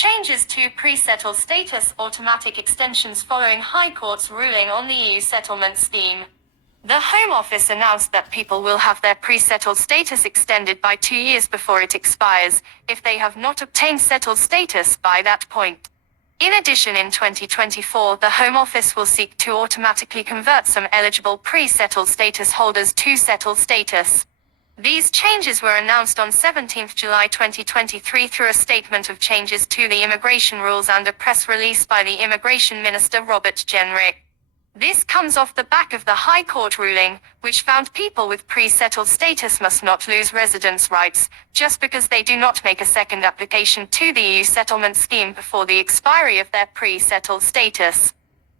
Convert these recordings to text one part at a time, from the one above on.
Changes to pre-settled status automatic extensions following High Court's ruling on the EU settlement scheme. The Home Office announced that people will have their pre-settled status extended by 2 years before it expires, if they have not obtained settled status by that point. In addition, in 2024, the Home Office will seek to automatically convert some eligible pre-settled status holders to settled status. These changes were announced on 17 July 2023 through a statement of changes to the immigration rules and a press release by the Immigration Minister Robert Jenrick. This comes off the back of the High Court ruling, which found people with pre-settled status must not lose residence rights, just because they do not make a second application to the EU settlement scheme before the expiry of their pre-settled status.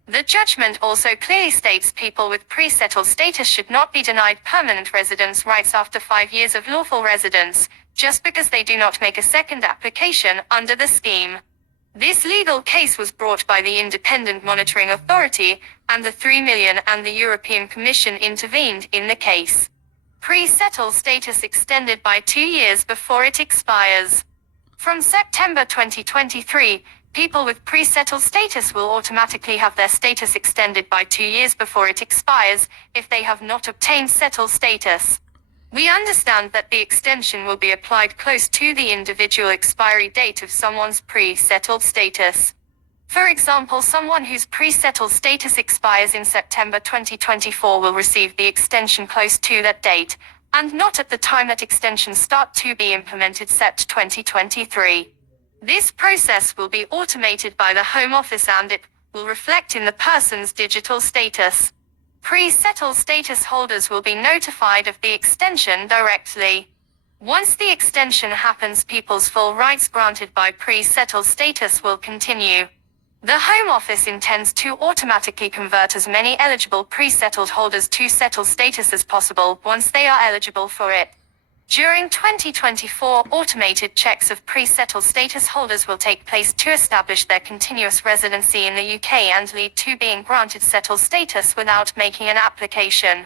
The judgment also clearly states people with pre-settled status should not be denied permanent residence rights after 5 years of lawful residence, just because they do not make a second application under the scheme. This legal case was brought by the Independent Monitoring Authority, and the 3 million and the European Commission intervened in the case. Pre-settled status extended by 2 years before it expires. From September 2023, people with pre-settled status will automatically have their status extended by 2 years before it expires, if they have not obtained settled status. We understand that the extension will be applied close to the individual expiry date of someone's pre-settled status. For example, someone whose pre-settled status expires in September 2024 will receive the extension close to that date, and not at the time that extensions start to be implemented Sept 2023. This process will be automated by the Home Office and it will reflect in the person's digital status. Pre-settled status holders will be notified of the extension directly. Once the extension happens, people's full rights granted by pre-settled status will continue. The Home Office intends to automatically convert as many eligible pre-settled holders to settled status as possible once they are eligible for it. During 2024, automated checks of pre-settled status holders will take place to establish their continuous residency in the UK and lead to being granted settled status without making an application.